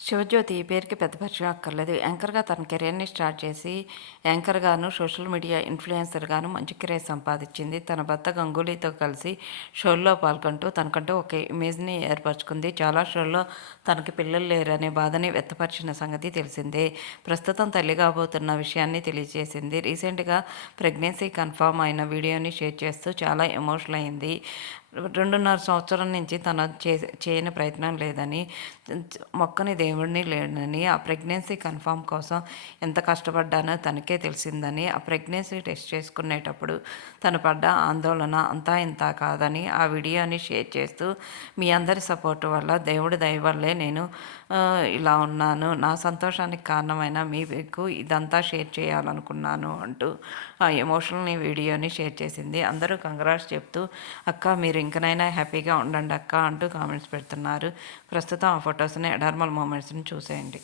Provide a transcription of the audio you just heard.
శివజ్యోతి ఈ పేరుకి పెద్ద పరిచయం అక్కర్లేదు. యాంకర్‌గా తన కెరియర్‌ని స్టార్ట్ చేసి, యాంకర్‌గాను, సోషల్ మీడియా ఇన్‌ఫ్లుయెన్సర్‌గాను మంచి క్రేజ్ సంపాదించింది. తన భర్త గంగూలీతో కలిసి షోల్లో పాల్గొంటూ తనకంటూ ఒక ఇమేజ్‌ని ఏర్పరచుకుంది. చాలా షోల్లో తనకి పిల్లలు లేరనే బాధని వ్యక్తపరిచిన సంగతి తెలిసిందే. ప్రస్తుతం తల్లి కాబోతున్న విషయాన్ని తెలియజేసింది. రీసెంట్‌గా ప్రెగ్నెన్సీ కన్ఫర్మ్ అయిన వీడియోని షేర్ చేస్తూ చాలా ఎమోషనల్ అయింది. 2.5 సంవత్సరం నుంచి తను చేయని ప్రయత్నం లేదని, మొక్కని దేవుడిని లేడని, ఆ ప్రెగ్నెన్సీ కన్ఫర్మ్ కోసం ఎంత కష్టపడ్డానో తనకే తెలిసిందని, ఆ ప్రెగ్నెన్సీ టెస్ట్ చేసుకునేటప్పుడు తను పడ్డ ఆందోళన అంతా ఇంతా కాదని ఆ వీడియోని షేర్ చేస్తూ, మీ అందరి సపోర్ట్ వల్ల దేవుడి దయ వల్లే నేను ఇలా ఉన్నాను. నా సంతోషానికి కారణమైన మీకు ఇదంతా షేర్ చేయాలనుకున్నాను అంటూ ఆ ఎమోషనల్ వీడియోని షేర్ చేసింది. అందరూ కంగ్రాట్స్ చెప్తూ, అక్క మీరు ఇంకనైనా హ్యాపీగా ఉండండి అక్క అంటూ కామెంట్స్ పెడుతున్నారు. ప్రస్తుతం ఆ ఫొటోస్‌ని, అడార్మల్ మూమెంట్స్‌ని చూసేయండి.